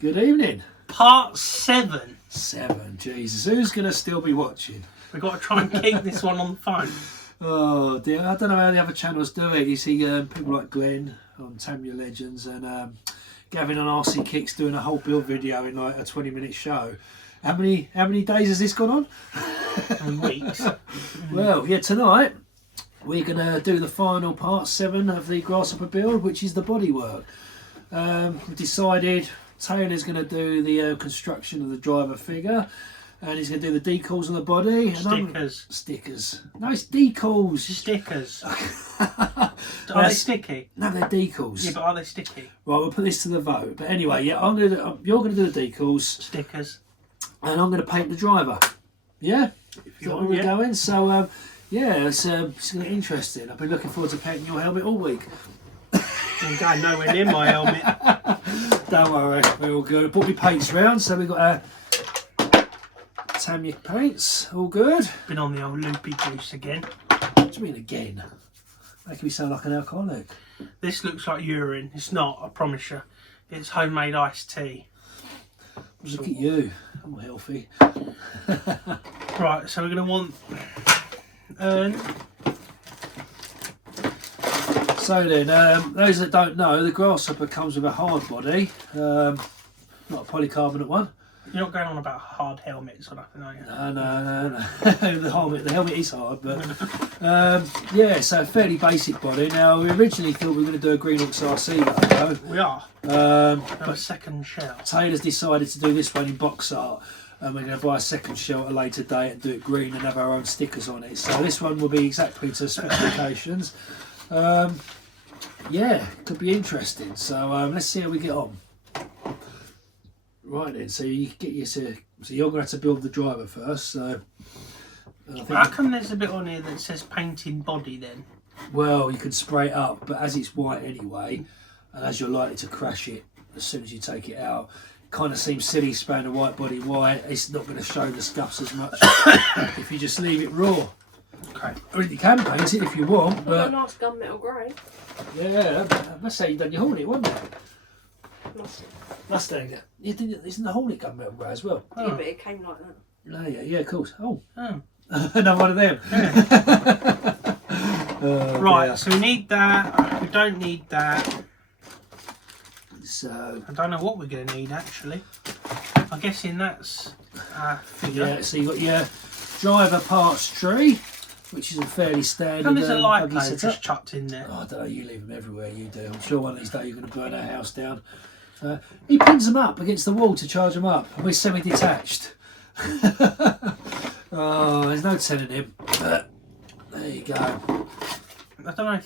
Good evening. Part 7. 7, Jesus. Who's going to still be watching? We've got to try and keep this one on the phone. Oh dear, I don't know how the other channels do it. You see people like Glenn on Tamia Legends and Gavin on RC Kicks doing a whole build video in like a 20-minute show. How many days has this gone on? And weeks. Well, yeah, tonight we're going to do the final part 7 of the Grasshopper build, which is the bodywork. We decided Taylor's going to do the construction of the driver figure, and he's going to do the decals on the body. Stickers. Stickers. No, it's decals. Stickers. Are they sticky? No, they're decals. Yeah, but are they sticky? Right, we'll put this to the vote. But anyway, yeah, you're going to do the decals. Stickers. And I'm going to paint the driver. Yeah? If you Where want, we're yeah. going. So, yeah, it's going to be interesting. I've been looking forward to painting your helmet all week. I'm going nowhere near my helmet. Don't worry, we're all good. Brought me paints round, so we've got our Tamiya paints, all good. Been on the old loopy goose again. What do you mean again? Making me sound like an alcoholic. This looks like urine. It's not, I promise you. It's homemade iced tea. Look at you, I'm healthy. Right, so we're going to want... So then, those that don't know, the Grasshopper comes with a hard body, not a polycarbonate one. You're not going on about hard helmets or nothing, are you? No. the helmet is hard, but yeah, so fairly basic body. Now, we originally thought we were going to do a Greenhawks RC logo. We are. But A second shell. Taylor's decided to do this one in box art, and we're going to buy a second shell at a later date and do it green and have our own stickers on it. So this one will be exactly to specifications. Yeah, could be interesting. So let's see how we get on. Right then, so you get used to. So you're going to have to build the driver first. So I think, How come there's a bit on here that says painting body then? well, you can spray it up, but as it's white anyway, and as you're likely to crash it as soon as you take it out, it kind of seems silly spraying the white body white. It's not going to show the scuffs as much if you just leave it raw. Okay. I mean, you can paint it if you want, Got a but nice gunmetal grey. yeah, I must say you done your Hornet, wasn't it? Mustard. Mustang. You did, isn't the Hornet gunmetal grey as well? Yeah, but it came like that. Oh, yeah, of course. Oh, Oh. another one of them. Right, dear. so we need that. We don't need that. So I don't know what we're going to need actually. I'm guessing that's figure. yeah, so you got your driver parts tree, which is a fairly standard. And there's a light buggy pole setup. just chucked in there. Oh, I don't know, you leave them everywhere, you do. I'm sure one of these days you're going to burn our house down. He pins them up against the wall to charge them up, and we're semi-detached. Oh, there's no telling him. But there you go. I don't know.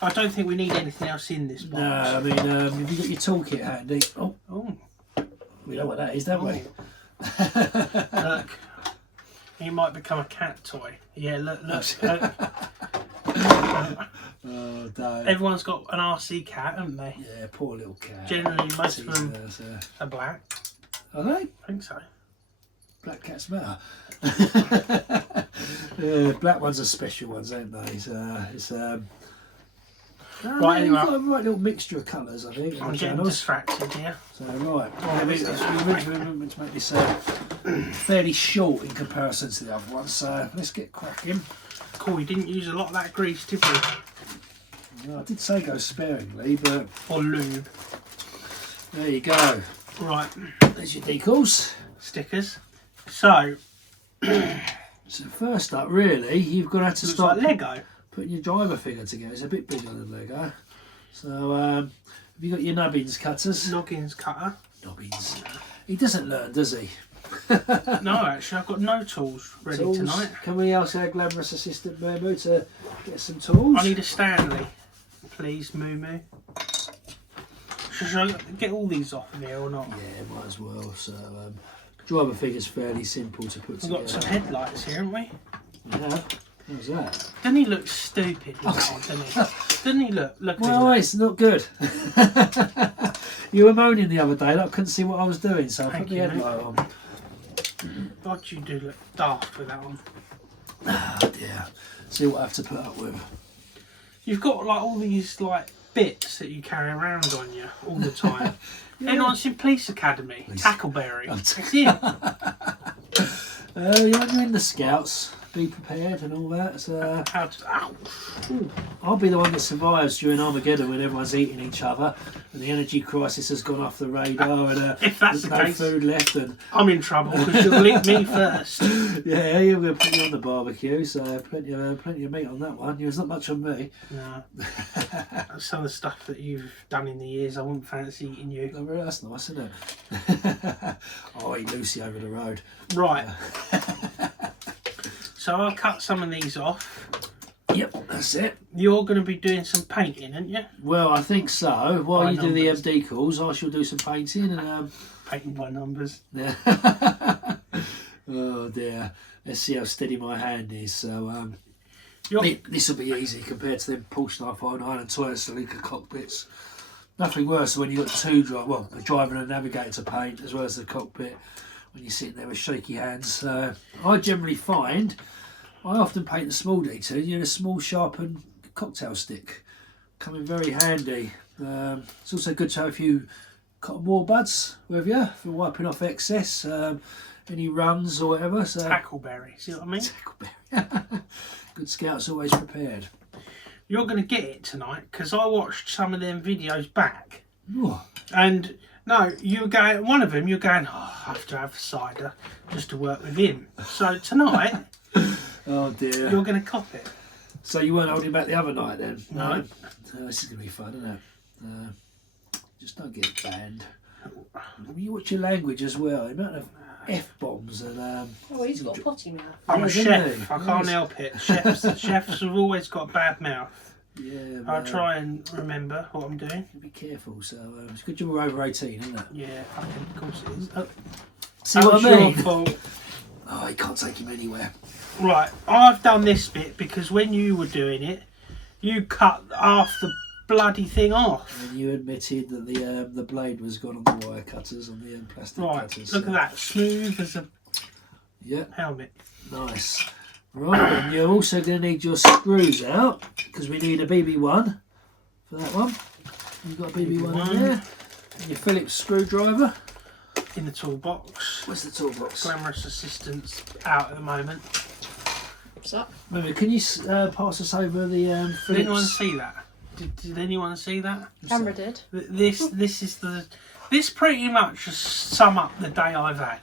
I don't think we need anything else in this box. No, I mean, have you got your toolkit handy? Oh, Oh, we know what that is, don't we? look. He might become a cat toy. Yeah, look. Oh, don't. Everyone's got an RC cat, haven't they? Yeah, poor little cat. Generally, most of them Jesus, are black. Are they? I think so. Black cats matter. Black ones are special ones, aren't they? So, it's Right, you've anyway. got a right little mixture of colours, I think. I'm on the getting channels. distracted here. So right, Oh, we're meant to make this fairly short in comparison to the other ones. So let's get cracking. Cool, we didn't use a lot of that grease, did we? Well, I did say go sparingly, but Or lube. there you go. Right, There's your decals. stickers. So, So first up, really, you've got to have to looks start like Lego. putting your driver figure together. It's a bit bigger than Lego. So have you got your nubbins cutters? Noggins cutter. Nubbins. He doesn't learn, does he? No, actually, I've got no tools ready Tools. tonight. Can we ask our glamorous assistant Moo to get some tools? I need a Stanley, please, Moo Moo. Should I get all these off of here or not? Yeah, might as well. So driver figure's fairly simple to put We've got together. some headlights here, haven't we? Yeah. How's that? Doesn't he look stupid with that one, doesn't he? Doesn't he look? Look at Well, him. it's not good. You were moaning the other day that I couldn't see what I was doing, so I Thank put the you, headlight on. God, you do look daft with that one. Oh dear. See what I have to put up with. You've got like all these like bits that you carry around on you all the time. Anyone's in Police Academy, Tackleberry. That's it. You're in the Scouts. Be prepared and all that. So, I'll be the one that survives during Armageddon when everyone's eating each other and the energy crisis has gone off the radar and if that's there's the no case, food left. And I'm in trouble because you'll eat me first. yeah, you're going to put you on the barbecue, so plenty of meat on that one. There's not much on me. No. Some of the stuff that you've done in the years, I wouldn't fancy eating you. Oh, really? That's nice, isn't it? I'll eat Lucy over the road. Right. So I'll cut some of these off. Yep, that's it. You're going to be doing some painting, aren't you? Well, I think so. While By you do the numbers. decals, I shall do some painting and Painting by numbers. yeah. Oh dear. Let's see how steady my hand is. So this will be easy compared to them Porsche 959 toilets that leak of cockpits. Nothing worse than when you've got two a driver and a navigator to paint as well as the cockpit. When you're sitting there with shaky hands. I generally find I often paint the small detail. You know, a small sharpened cocktail stick coming very handy. It's also good to have a few cotton wool buds with you for wiping off excess, any runs or whatever. So Tackleberry, see what I mean? Tackleberry. Good Scout's always prepared. You're going to get it tonight because I watched some of them videos back. Ooh. And no, you were going, one of them, you're going, I have to have cider just to work with him. So tonight, Oh dear. you're going to cop it. So you weren't holding back the other night then? No. This is going to be fun, isn't it? Just don't get banned. You watch your language as well. The amount of F-bombs and... Oh, he's got a potty mouth. I'm a Yeah, chef, didn't he? I can't Yes. help it. Chefs have always got a bad mouth. Yeah, I try and remember what I'm doing. Be careful. So it's good you're over 18, isn't it? Yeah, fucking, of course it is. See what It's I your mean? fault. Oh, you can't take him anywhere. Right, I've done this bit because when you were doing it, you cut half the bloody thing off. And you admitted that the blade was gone on the wire cutters, on the plastic Right, cutters. look at that, smooth as a Yeah, helmet. nice. Right, and you're also going to need your screws out because we need a BB1 for that one. You've got a BB1 in there. And your Phillips screwdriver. In the toolbox. Where's the toolbox? Glamorous assistance out at the moment. What's up? Remember, can you pass us over the Did Phillips? anyone see that? Did anyone see that? Camera did. This is the. This pretty much just sum up the day I've had.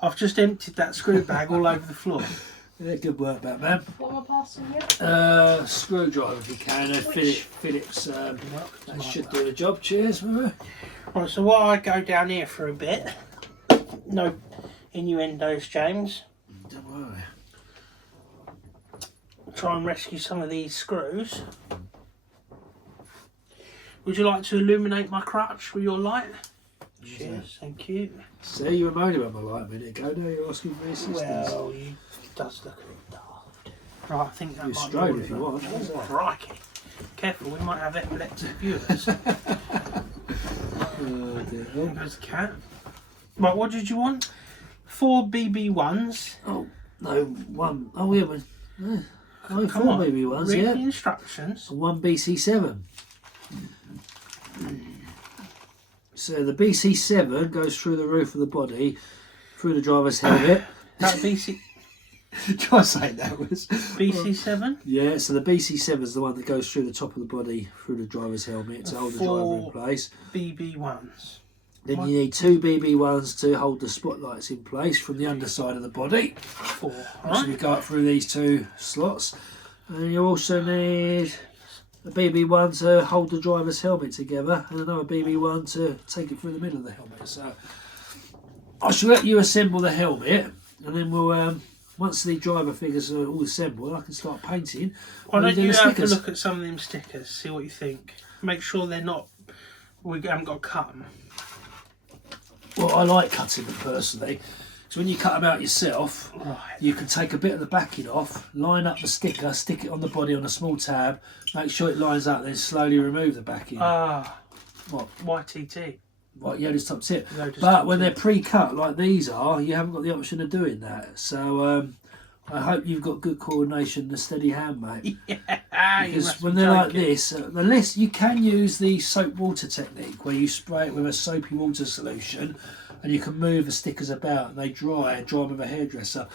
I've just emptied that screw bag all over the floor. Yeah, good work, Batman. What am I passing here? Screwdriver if you can. Phillips. That should do the job. Cheers, remember? Right, so while I go down here for a bit, no innuendos, James. Don't worry. Try and rescue some of these screws. Would you like to illuminate my crutch with your light? Cheers, thank you. See, you were moaning about my light a minute ago. Now you're asking for assistance. Well, you does look a bit daft. Right, I think that You might strode be if you all want. of them. Oh, crikey. Careful, we might have epileptic viewers. There Oh dear. goes the cat. Right, what did you want? 4 BB1s. Oh no, one. Oh yeah, but no, Come 4 on, BB1s. read Yeah. the instructions. And 1 BC7. So the BC7 goes through the roof of the body, through the driver's helmet. That BC, Try saying that was. BC7? Yeah, so the BC7 is the one that goes through the top of the body, through the driver's helmet to hold the driver in 4 place. BB1s. Then What? you need 2 BB1s to hold the spotlights in place from the underside of the body. 4. So Right? you go up through these 2 slots. And you also need a BB1 to hold the driver's helmet together and another BB1 to take it through the middle of the helmet. So I shall let you assemble the helmet and then we'll, once the driver figures are all assembled, I can start painting. Why We'll don't do you the have a stickers. look at some of them stickers, see what you think. Make sure they're not, we haven't got to cut them. Well, I like cutting them personally. So when you cut them out yourself, Right. you can take a bit of the backing off, line up the sticker, stick it on the body on a small tab, make sure it lines up, then slowly remove the backing. Ah, What? YTT. Right, Yoda's top tip. Yoda's But top when tip. they're pre-cut like these are, you haven't got the option of doing that. So I hope you've got good coordination and a steady hand, mate. Yeah, you Because must when be they're like joking. this, unless you can use the soap water technique where you spray it with a soapy water solution and you can move the stickers about and they dry them with a hairdryer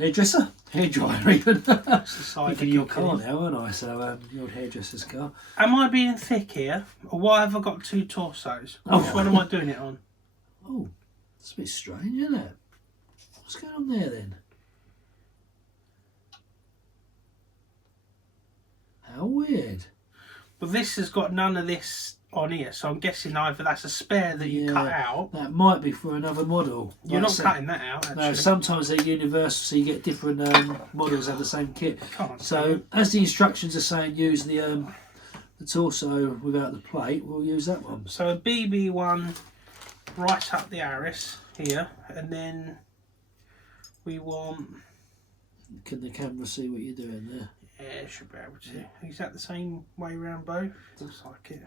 even. That's the side Thinking of your cooking. car now, aren't I? So your old hairdresser's car. Am I being thick here, or why have I got two torsos? Which one am I doing it on? Oh, it's a bit strange, isn't it? What's going on there then? How weird. But this has got none of this on here, so I'm guessing either that's a spare that you Yeah. cut out. That might be for another model. You're Like I not said, cutting that out, actually. No, sometimes they're universal, so you get different models have the same kit. Can't So, as the instructions are saying, use the torso without the plate. We'll use that one. So a BB one right up the arris here, and then we want. Can the camera see what you're doing there? Yeah, should be able to. Is that the same way around both? Looks like it.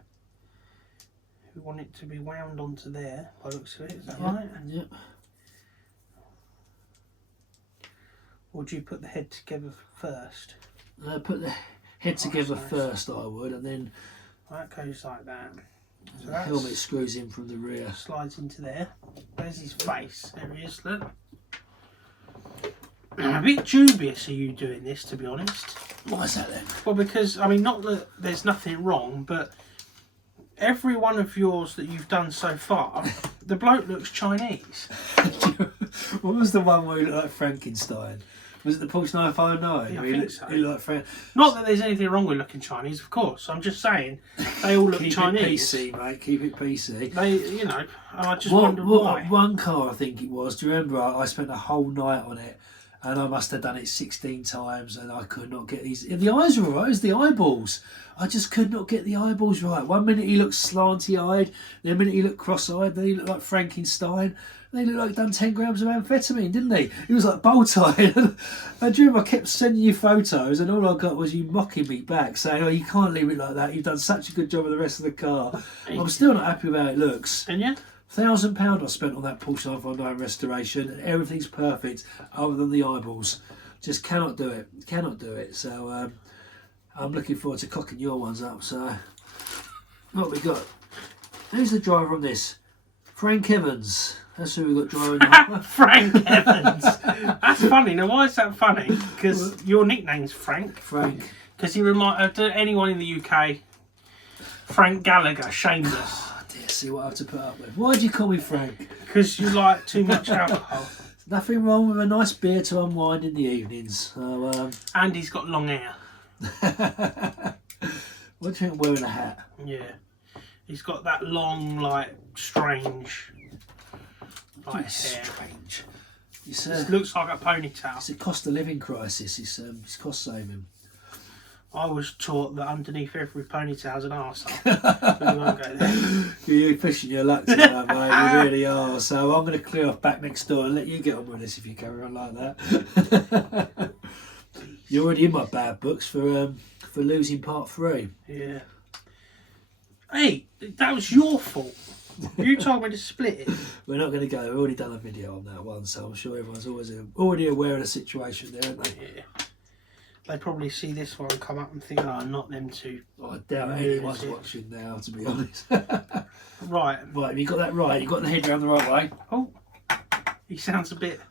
We want it to be wound onto there, by the looks of it. Is that right? Yep. Or do you put the head together first? Put the head together nice. first, I would, and then That goes like that. So the that helmet screws in from the rear. slides into there. There's his face. There he is, look. I'm a bit dubious of you doing this, to be honest. Why is that then? Well, because, I mean, not that there's nothing wrong, but every one of yours that you've done so far, the bloke looks Chinese. What was the one where he looked like Frankenstein? Was it the Porsche 959? Yeah, I He think looked- so. He looked like Frank. Not that there's anything wrong with looking Chinese, of course. I'm just saying they all look Keep Chinese. it PC, mate. Keep it PC. They, you know, and I just wonder why. One car, I think it was. Do you remember? I spent a whole night on it, and I must have done it 16 times, and I could not get these. The eyes were right. It was the eyeballs. I just could not get the eyeballs right. One minute he looked slanty-eyed, the minute he looked cross-eyed, then he looked like Frankenstein. They looked like he'd done 10 grams of amphetamine, didn't he? He was like bow-tied. And do you remember I kept sending you photos, and all I got was you mocking me back, saying, "Oh, you can't leave it like that. You've done such a good job of the rest of the car." I'm still not happy with how it looks. And yeah, £1,000 I spent on that Porsche 959 restoration, and everything's perfect other than the eyeballs. Just cannot do it. Cannot do it. So I'm looking forward to cocking your ones up. So what we got? Who's the driver on this? Frank Evans. That's who we got driving. Frank Evans. That's funny. Now, why is that funny? Because your nickname's Frank. Frank. Because he reminds anyone in the UK. Frank Gallagher, shameless. Oh dear, see what I have to put up with. Why do you call me Frank? Because you like too much alcohol. Nothing wrong with a nice beer to unwind in the evenings. So, And he's got long hair. what do you think wearing a hat? Yeah. He's got that long, like, strange, like, hair. Strange. It's, It looks like a ponytail. it's a cost of living crisis. It's cost saving. I was taught that underneath every ponytail's an arsehole. But we won't go there. You're pushing your luck tonight, mate. You really are. So I'm going to clear off back next door and let you get on with this if you carry on like that. You're already in my bad books for losing part 3. Yeah. Hey, that was your fault. You told me to split it. We're not going to go. We've already done a video on that one, so I'm sure everyone's already aware of the situation there, aren't they? Yeah. They probably see this one come up and think, oh, not them two. I doubt anyone's watching now, to be honest. Right. Right, have you got that right? You got the head round the right way? Oh, he sounds a bit...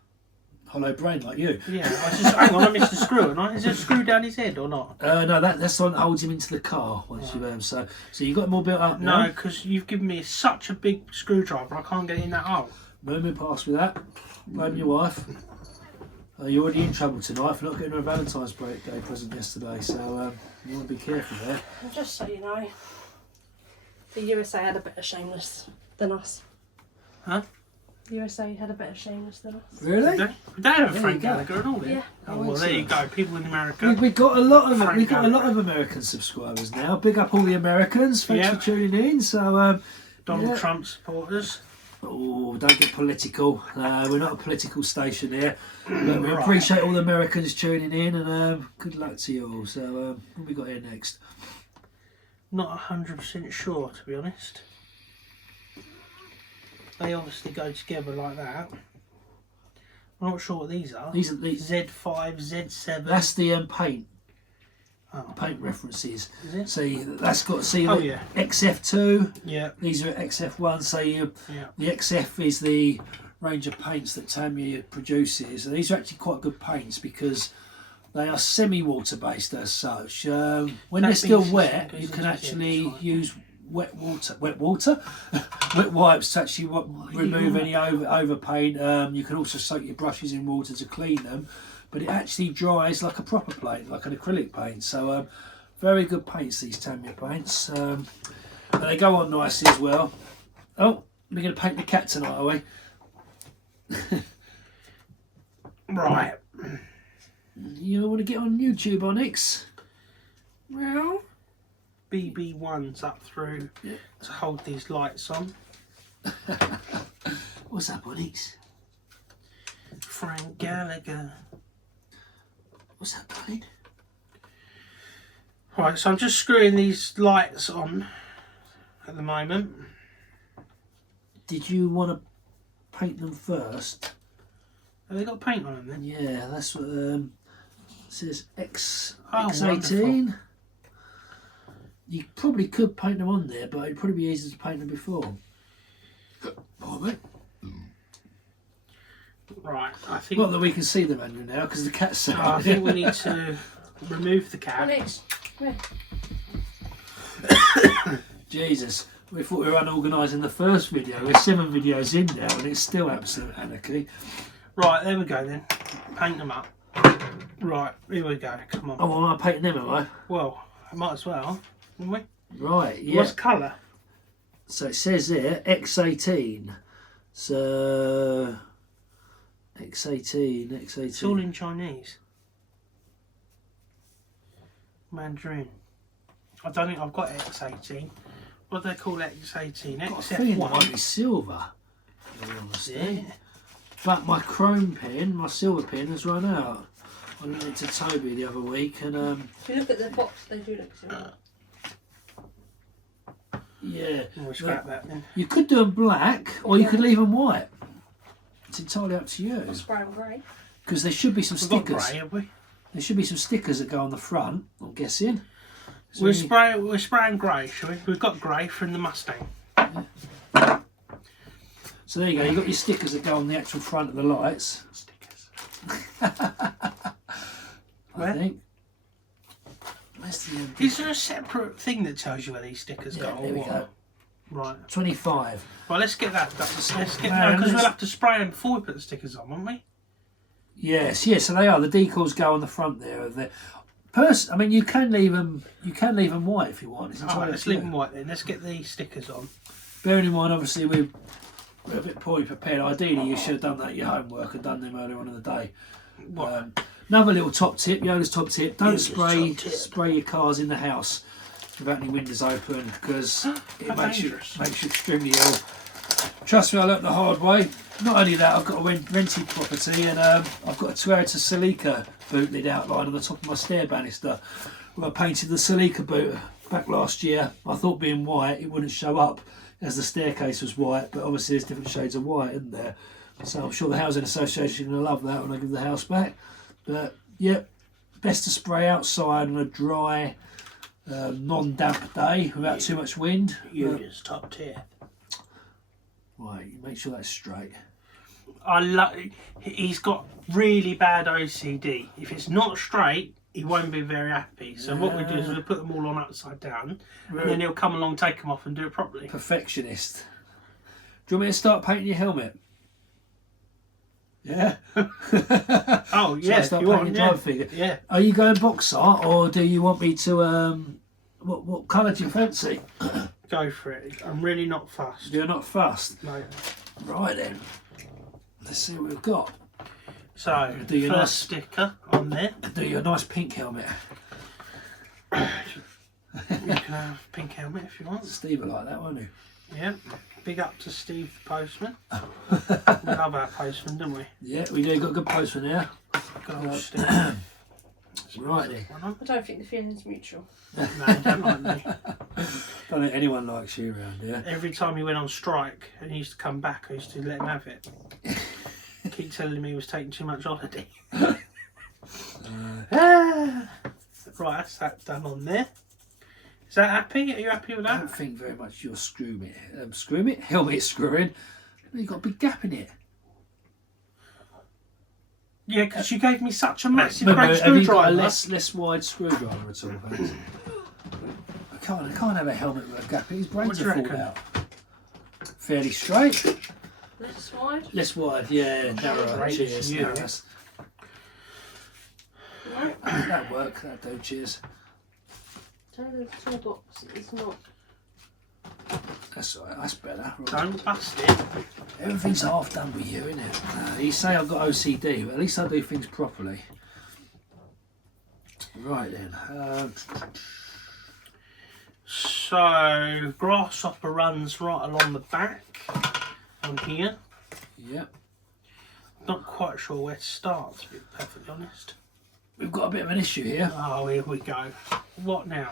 Hollow brain like you. Yeah, hang on, I missed the screw. Is there a screw down his head or not? No, that's the one that holds him into the car once you so you got them all built up now. No, because you've given me such a big screwdriver, I can't get it in that hole. Moving past with that. Blame your wife. You're already in trouble tonight for not getting her a Valentine's Day present yesterday, so you want to be careful there. Just so you know, the USA had a better shameless than us. Huh? The USA had a better shameless than us. Really? They have There Frank you go. Gallagher and all that. Yeah. Oh, well, there you go. People in America. We got a lot of Frank Gallagher. American subscribers now. Big up all the Americans. Thanks Yeah. for tuning in. So Donald yeah. Trump supporters. Oh, don't get political. We're not a political station here. But we Right. appreciate all the Americans tuning in, and good luck to you all. So, what have we got here next? Not 100% sure, to be honest. They obviously go together like that. I'm not sure what these are. These are these. Z5, Z7. That's the paint. Oh. Paint references. Is it? See, that's got Oh, yeah. XF2. Yeah. These are XF1. So Yeah. the XF is the range of paints that Tamiya produces. And these are actually quite good paints because they are semi-water based as such. When they're still wet, you can actually use wet wipes to actually remove any over paint. You can also soak your brushes in water to clean them, but it actually dries like a proper paint, like an acrylic paint. So very good paints, these Tamiya paints. And they go on nicely as well. Oh, we're going to paint the cat tonight, are we? Right. You want to get on YouTube, Onyx? Well, BB1's up through to hold these lights on. What's up, Onyx? Frank Gallagher. What's that, darling? Right, so I'm just screwing these lights on at the moment. Did you want to paint them first? Have they got paint on them then? Yeah, that's what says X Oh, X18. wonderful. You probably could paint them on there, but it'd probably be easier to paint them before. Oh, mate. Right, I think. Not that we can see the manual now because the cat's out. I think we need to remove the cat. Onyx, come here. Jesus, we thought we were unorganised in the first video. We're 7 videos in now and it's still absolute anarchy. Right, there we go then. Paint them up. Right, here we go. Come on. Oh, am I painting them, am I? Well, I might as well, wouldn't we? Right, yeah. What's colour? So it says here X18. So X18. It's all in Chinese. Mandarin. I don't think I've got X18. What do they call X18? Got a feeling it might XF1. be silver. In all honesty. Yeah. But my chrome pen, my silver pen, has run out. I lent it to Toby the other week, and If you look at the box, they do look similar. yeah, We'll scrap that then. you could do them black, or you could leave them white. It's entirely up to you. Spray them grey. Because there should be some We've got stickers. grey, have we? There should be some stickers that go on the front. I'm guessing. So We're spraying grey, shall we? We've got grey from the Mustang. So there you go. You've got your stickers that go on the actual front of the lights. Stickers. I think. Where's the Is there a separate thing that tells you where these stickers Yeah, go? there Or we what? go. Right. 25. Well, let's get that done. Let's get No, because we'll let's- have to spray them before we put the stickers on, won't we? Yes, so they are. The decals go on the front there. I mean, you can leave them. You can leave them white if you want. It's All entirely right, up let's to leave you. them white then. Let's get the stickers on. Bearing in mind, obviously, we're a bit poorly prepared. Ideally, you should have done that your homework and done them earlier on in the day. What? Another little top tip, Yoda's top tip: don't Yoda's top tip. spray your cars in the house without any windows open because it How makes you dangerous. extremely ill. Trust me, I learnt the hard way. Not only that, I've got a rented property and I've got a Toyota Celica boot lid outline on the top of my stair banister. Well, I painted the Celica boot back last year. I thought being white it wouldn't show up as the staircase was white, but obviously there's different shades of white, isn't there? So I'm sure the Housing Association are going to love that when I give the house back. But yeah, best to spray outside on a dry, non-damp day without too much wind. Yoda's top tip. Right, you make sure that's straight. He's got really bad OCD. If it's not straight, he won't be very happy. So what we do is we put them all on upside down, and then he'll come along, take them off, and do it properly. Perfectionist. Do you want me to start painting your helmet? Yeah. Oh Shall I yeah, start you painting want, your yeah. drive figure? Yeah. Are you going box art, or do you want me to? What colour do you fancy? Go for it. I'm really not fussed. You're not fussed. No. Right then. Let's see what we've got. So Do your first nice- sticker on there. Do you a nice pink helmet? You can have a pink helmet if you want. Steve will like that, won't he? Yeah. Big up to Steve the postman. We love our postman, don't we? Yeah, we do. Got a good postman here. Good old Steve. Right then. One on. I don't think the feeling's mutual. No, don't like me. Don't think anyone likes you around here. Every time he went on strike and he used to come back, I used to let him have it. Keep keep telling me he was taking too much holiday. Right, that's that done on there. Is that happy? Are you happy with I that? don't think very much your helmet screwing. You've got a big gap in it. Yeah, because you gave me such a massive Remember, great have you got a screwdriver. less wide screwdriver at all, thanks? I can't have a helmet with a gap in it. His brains What do will you fall reckon? out. Fairly straight. Less wide. Less wide, yeah. Narrower. Right, Cheers. you. Narrowness. That'll work. That'll do. Cheers. Taylor's toolbox is not. That's all right. That's better. Right. Don't bust it. Everything's half done with you, isn't it? You say I've got OCD, but at least I do things properly. Right then. So, Grasshopper runs right along the back on here. Yep. Not quite sure where to start, to be perfectly honest. We've got a bit of an issue here. Oh, here we go. What now?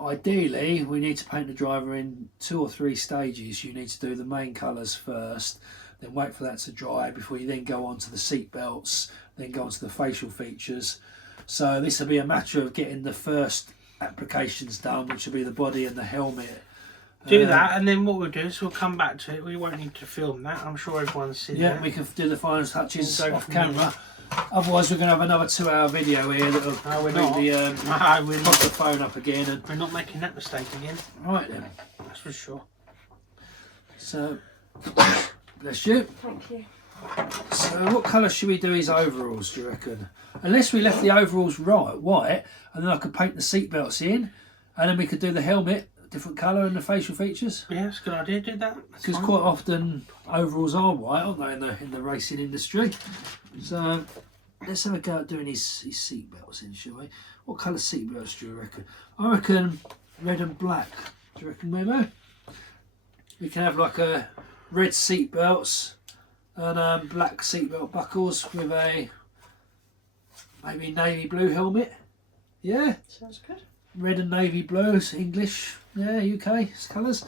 Ideally, we need to paint the driver in 2 or 3 stages. You need to do the main colours first, then wait for that to dry before you then go on to the seat belts, then go on to the facial features. So this will be a matter of getting the first applications done, which will be the body and the helmet. Do that, and then what we'll do is we'll come back to it. We won't need to film that. I'm sure everyone's seen Yeah, that. we can do the final touches We'll go off from camera. Otherwise, we're going to have another 2-hour video here that'll No, we're not. completely No, we're pop not. the phone up again. And We're not making that mistake again. right then. That's for sure. So, bless you. Thank you. So, what colour should we do his overalls, do you reckon? Unless we left the overalls white, and then I could paint the seatbelts in, and then we could do the helmet, different colour, and the facial features. Yeah, it's a good idea. Do that. That's Because fine. quite often overalls are white, aren't they, in the racing industry? So, let's have a go at doing his seatbelts in, shall we? What colour seatbelts do you reckon? I reckon red and black. Do you reckon, Memo? We can have like a red seatbelts and black seatbelt buckles with a maybe navy blue helmet. Yeah, Sounds good. red and navy blues, English, yeah, UK colours.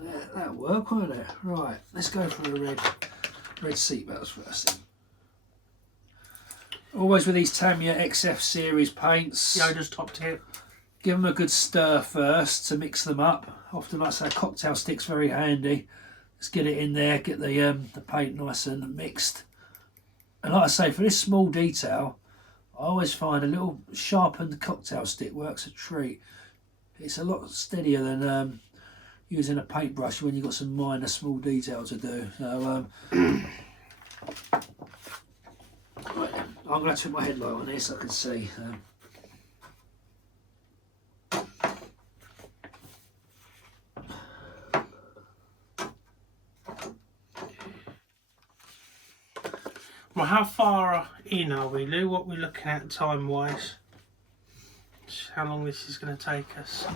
Yeah, that'll work, won't it? Right, let's go for a red seatbelts first then. Always with these Tamiya XF series paints. Yoda's top tip. Give them a good stir first to mix them up. Often, like I say, cocktail stick's very handy. Let's get it in there, get the paint nice and mixed. And like I say, for this small detail, I always find a little sharpened cocktail stick works a treat. It's a lot steadier than using a paintbrush when you've got some minor small detail to do. So right, I'm going to put my headlight on here so I can see. Well, how far in are we, Lou? What we're looking at time-wise? How long this is going to take us?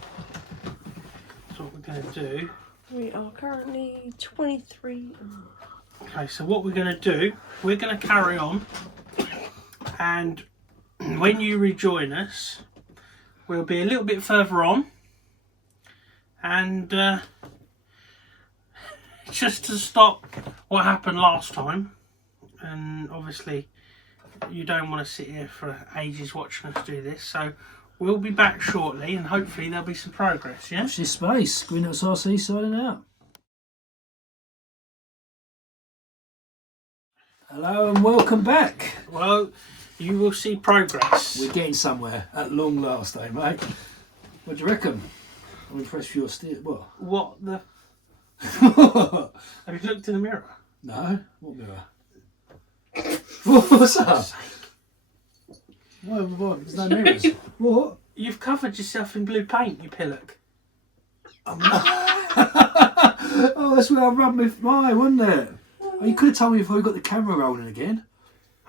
That's what we're going to do. We are currently 23. Okay, so what we're going to do, we're going to carry on, and when you rejoin us, we'll be a little bit further on, and just to stop what happened last time, and obviously you don't want to sit here for ages watching us do this, so we'll be back shortly, and hopefully there'll be some progress, yeah? Watch this space. Greenhouse RC signing out. Hello and welcome back. Well, you will see progress. We're getting somewhere at long last, eh, mate? What do you reckon? I'm impressed with your steer. What? What the... No. Have you looked in the mirror? What mirror? What's up? What? There's no mirrors. What? You've covered yourself in blue paint, you pillock. Oh, that's where I rubbed my eye, wasn't it? Oh, you could have told me before we got the camera rolling again.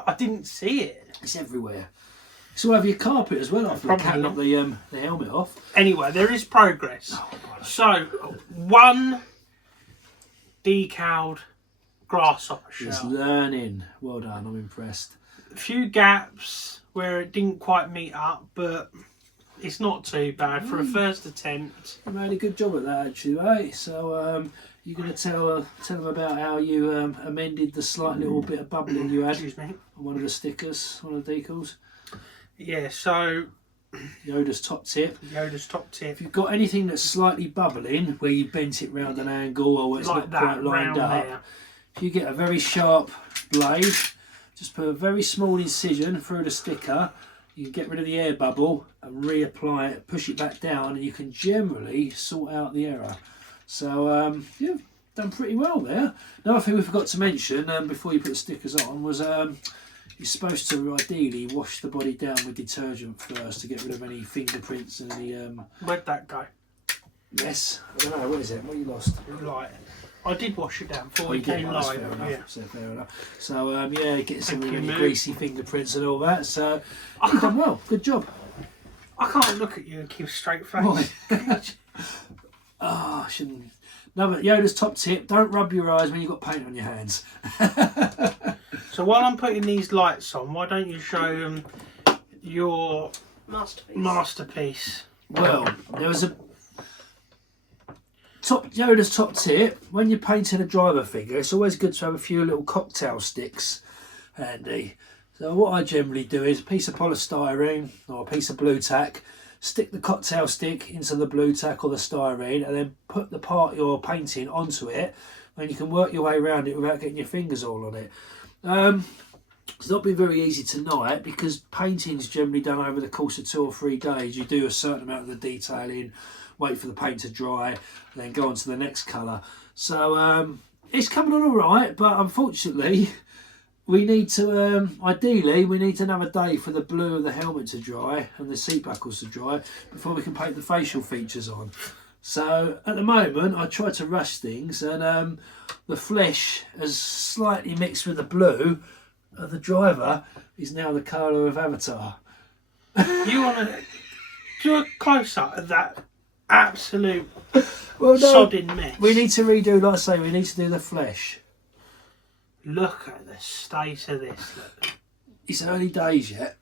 I didn't see it. It's everywhere. It's all over your carpet as well after Probably cutting not. up the helmet off. Anyway, there is progress. Oh, So, one decaled Grasshopper He's shell. learning. Well done, I'm impressed. A few gaps where it didn't quite meet up, but it's not too bad for a first attempt. You made a good job at that actually, right? So you're going to tell them about how you amended the slight little bit of bubbling you had Excuse me. on one of the stickers, one of the decals. Yeah, so Yoda's top tip. Yoda's top tip. If you've got anything that's slightly bubbling, where you bent it round an angle or it's Like not quite lined up, there. if you get a very sharp blade, just put a very small incision through the sticker. You can get rid of the air bubble and reapply it, push it back down, and you can generally sort out the error. So yeah, done pretty well there. Another thing we forgot to mention before you put the stickers on was you're supposed to ideally wash the body down with detergent first to get rid of any fingerprints and any Where'd that go? mess. I don't know, what is it? What you lost? Right. I did wash it down before Oh, we you did? came Oh, that's live. fair enough. Yeah. So fair enough. So yeah, get some Thank you, really mate. greasy fingerprints and all that. So you've done well. Good job. I can't look at you and keep a straight face. Why? Oh, I shouldn't. No, but Yoda's top tip: don't rub your eyes when you've got paint on your hands. So while I'm putting these lights on, why don't you show them your Masterpiece. masterpiece? Well, there was a Yoda's top tip: when you're painting a driver figure, it's always good to have a few little cocktail sticks handy. So what I generally do is a piece of polystyrene or a piece of blue tack, stick the cocktail stick into the blue tack or the styrene, and then put the part you're painting onto it, and you can work your way around it without getting your fingers all on it. It's not been very easy tonight because painting's generally done over the course of 2 or 3 days. You do a certain amount of the detailing, wait for the paint to dry, and then go on to the next colour. So it's coming on all right, but unfortunately we need to, ideally, we need another day for the blue of the helmet to dry and the seat buckles to dry before we can paint the facial features on. So at the moment I try to rush things, and the flesh has slightly mixed with the blue of the driver is now the colour of Avatar. You want to do a close-up of that absolute Well, no, sodding mess? we need to redo, like I say, we need to do the flesh. Look at the state of this. Look. It's early days yet.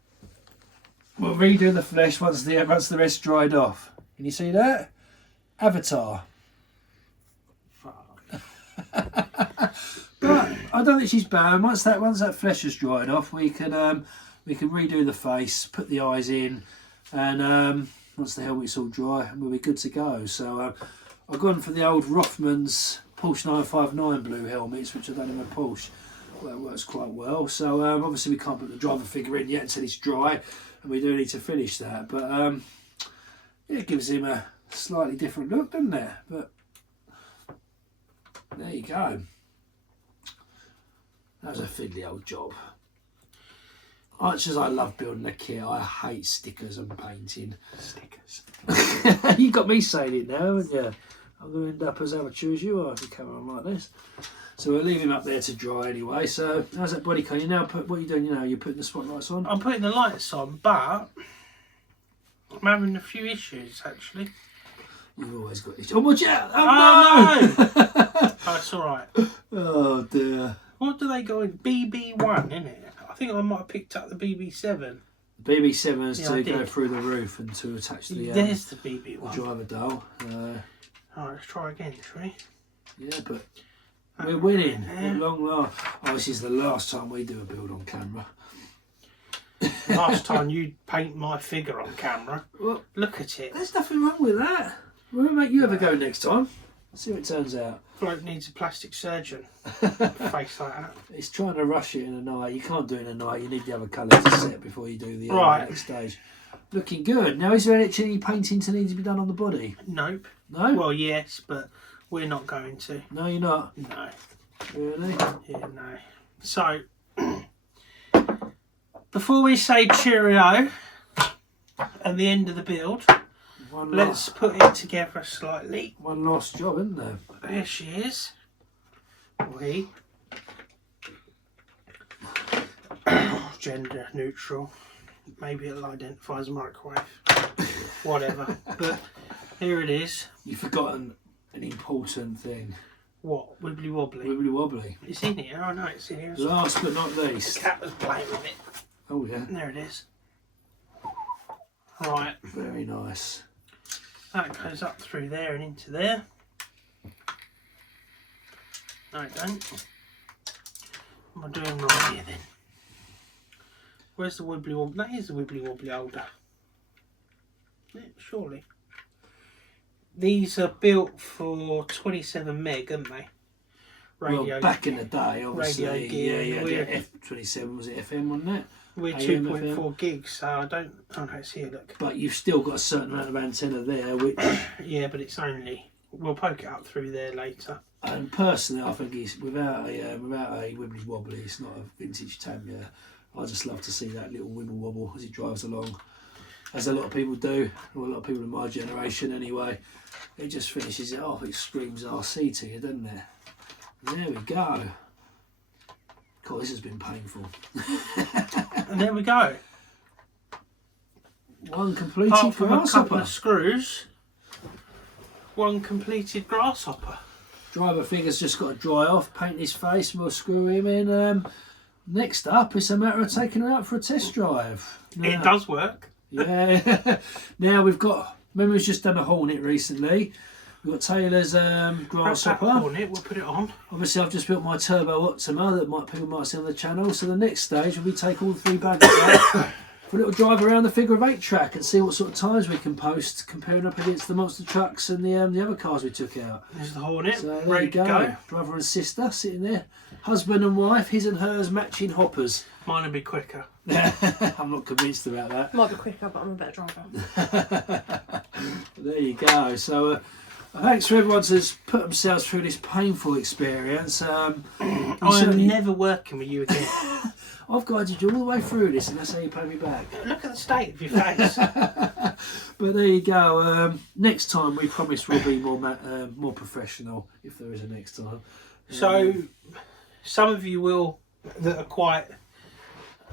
We'll redo the flesh once the rest dried off. Can you see that? Avatar. Fuck. But I don't think she's bad. Once that flesh has dried off, we can redo the face, put the eyes in, and once the helmet's all dry, we'll be good to go. So I've gone for the old Rothmans Porsche 959 blue helmets, which I don't have a Porsche. Well, that works quite well. So obviously we can't put the driver figure in yet until it's dry, and we do need to finish that. But it gives him a slightly different look, doesn't it? But there you go. That was a fiddly old job. Much as I love building a kit, I hate stickers and painting. Stickers. You got me saying it now, haven't you? I'm going to end up as amateur as you are if you come on like this. So we'll leave him up there to dry anyway. So how's that body colour? You now put, what are you doing? You know, you're putting the spotlights on. I'm putting the lights on, but I'm having a few issues actually. You've always got issues. Oh, watch out! Oh, no! That's all right. Oh dear. What do they go in? BB1, isn't it? I think I might have picked up the BB7. BB7's Yeah, I to go did. through the roof and to attach the There's the BB1. driver dial. Alright, let's try again, shall we? Yeah, but we're winning at long last. Oh, this is the last time we do a build on camera. Last time you paint my figure on camera. Well, Look at it. there's nothing wrong with that. We'll make you ever go next time. See what it turns out. Bloke needs a plastic surgeon. Face like that. It's trying to rush it in a night. You can't do it in a night. You need the other colour to set before you do the Right. next stage. Looking good. Now, is there actually any painting to need to be done on the body? Nope. No? Well, yes, but we're not going to. No, you're not. No. Really? Yeah, no. So, before we say cheerio at the end of the build, let's put it together slightly. One last job, isn't there? There she is. We. Gender neutral. Maybe it'll identify as a microwave. Whatever. But here it is. You've forgotten an important thing. What? Wibbly wobbly. Wibbly wobbly. It's in here. I know it's in here. Last but not The least. cat was playing with it. Oh, yeah. And there it is. Right. Very nice. That goes up through there and into there. No, it don't. What am I doing right here then? Where's the wibbly wobbly? That is the wibbly wobbly holder. Yeah, surely. These are built for 27 meg, aren't they? Radio, well, back in the day, obviously, radio gear, yeah, F27 was it FM, wasn't it? We're AM, 2.4 gigs, so I don't. Oh no, it's here. Look. But you've still got a certain amount of antenna there, which. Yeah, but it's only. We'll poke it up through there later. And personally, I think it's without a wibbly wobbly, it's not a vintage Tamiya. I just love to see that little wibble wobble as he drives along, as a lot of people do, or a lot of people in my generation anyway. It just finishes it off. It screams RC to you, doesn't it? There we go. God, this has been painful. And there we go. One completed Apart from a couple grasshopper. of screws, one completed grasshopper. Driver figure's just got to dry off, paint his face, and we'll screw him in. Next up, it's a matter of taking her out for a test drive. It Now, does work. yeah. Now we've got. Remember, we've just done a Hornet recently. We've got Taylor's grasshopper. Hornet, we'll put it on. Obviously, I've just built my turbo Optima that people might see on the channel. So the next stage will be take all the 3 bags out for a little drive around the figure of 8 track and see what sort of times we can post, comparing up against the monster trucks and the other cars we took out. There's the Hornet, So there ready you to go. go. Brother and sister sitting there, husband and wife, his and hers matching hoppers. Mine will be quicker. I'm not convinced about that. Might be quicker, but I'm a better driver. There you go. So thanks for everyone who's put themselves through this painful experience. I am never working with you again. I've guided you all the way through this, and that's how you pay me back. Look at the state of your face. But there you go. Next time we promise we'll be more professional, if there is a next time. So, some of you that are quite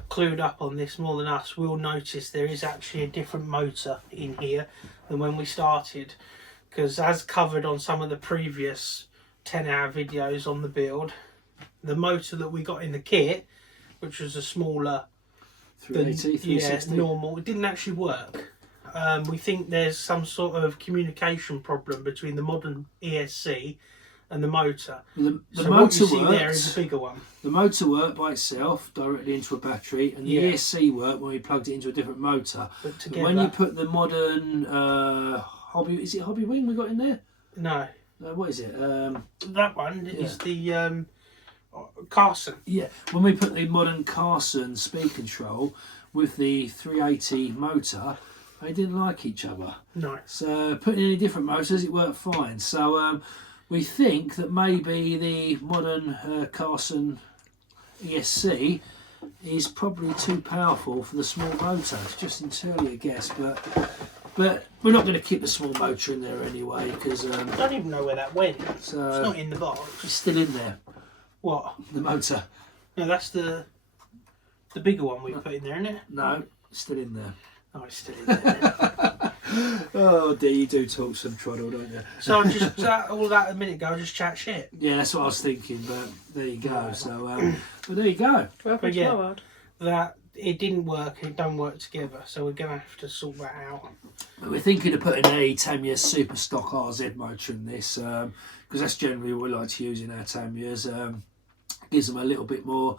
clued up on this more than us will notice there is actually a different motor in here than when we started, because as covered on some of the previous 10-hour videos on the build, the motor that we got in the kit, which was a smaller 380, 360. normal, it didn't actually work. We think there's some sort of communication problem between the modern ESC and the motor. The So motor what you see works. there is a bigger one. The motor worked by itself directly into a battery, and the Yeah. ESC worked when we plugged it into a different motor. But But together, when you put the modern hobby, is it Hobby Wing we got in there? no, What is it? that one is the Carson. Yeah, when we put the modern Carson speed control with the 380 motor, they didn't like each other. No, So putting in different motors, it worked fine. So we think that maybe the modern Carson ESC is probably too powerful for the small motor. It's just entirely a guess, but we're not going to keep the small motor in there anyway because I don't even know where that went. It's so not in the box. it's still in there. What? The motor? No, that's the bigger one we put in there, isn't it? No, it's still in there. Oh, it's still in there. Oh dear, you do talk some troddle, don't you? So I just all that a minute ago, I just chat shit. Yeah, that's what I was thinking, but there you go. So, but there you go. Welcome to yeah. my world. That it didn't work and it don't work together, so we're gonna have to sort that out. But we're thinking of putting a Tamiya Super Stock RZ motor in this, because that's generally what we like to use in our Tamiyas. Gives them a little bit more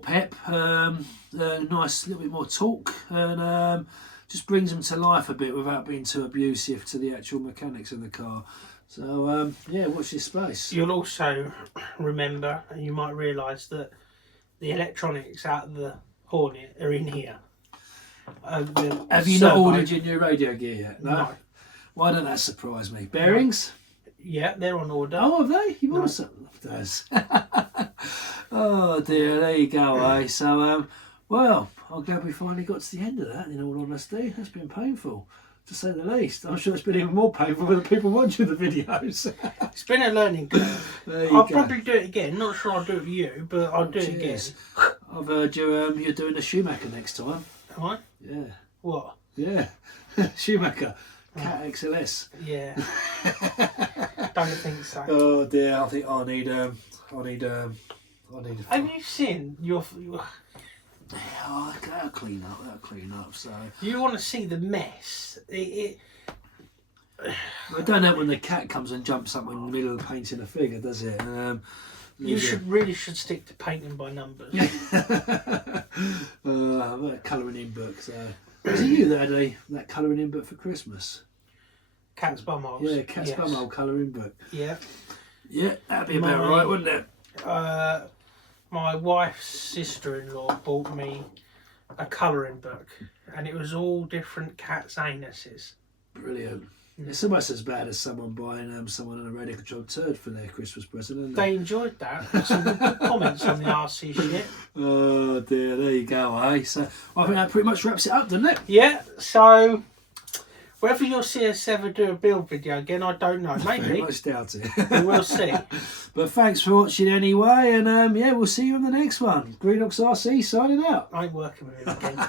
pep, nice little bit more torque, and just brings them to life a bit without being too abusive to the actual mechanics of the car. So yeah, watch this space. You'll also remember, and you might realise that the electronics out of the Hornet are in here. Have you not ordered your new radio gear yet? No. Why don't that surprise me? Bearings? Yeah, they're on order. Oh, have they? You've ordered something of those. Oh dear, there you go, eh? So, well, I'm glad we finally got to the end of that, in all honesty. That's been painful, to say the least. I'm sure it's been even more painful for the people watching the videos. It's been a learning curve. I'll probably do it again. Not sure I'll do it with you, but I'll do it again. I've heard you're doing a Schumacher next time. Am I? Yeah. What? Yeah. Schumacher. Cat XLS. Yeah. Don't think so. Oh dear, I think I need Have you seen your? Yeah, that'll clean up. That'll clean up. So You want to see the mess. I don't know when the cat comes and jumps up in the middle of painting a figure, does it? You really should stick to painting by numbers. I've got a colouring in book. So was it you that had that colouring in book for Christmas? Cat's bumholes. Yeah, cat's bumhole colouring book. Yeah. Yeah, that'd be about right, wouldn't it? My wife's sister-in-law bought me a colouring book, and it was all different cats' anuses. Brilliant. It's almost as bad as someone buying someone a radio controlled turd for their Christmas present, isn't it? They enjoyed that. Some good comments on the RC shit. Oh dear, there you go, eh? So I think that pretty much wraps it up, doesn't it? Yeah, so whether you'll see us ever do a build video again, I don't know. Very Maybe. much doubt it. We'll see. But thanks for watching anyway, and yeah, we'll see you on the next one. Greenox RC signing out. I ain't working with him again.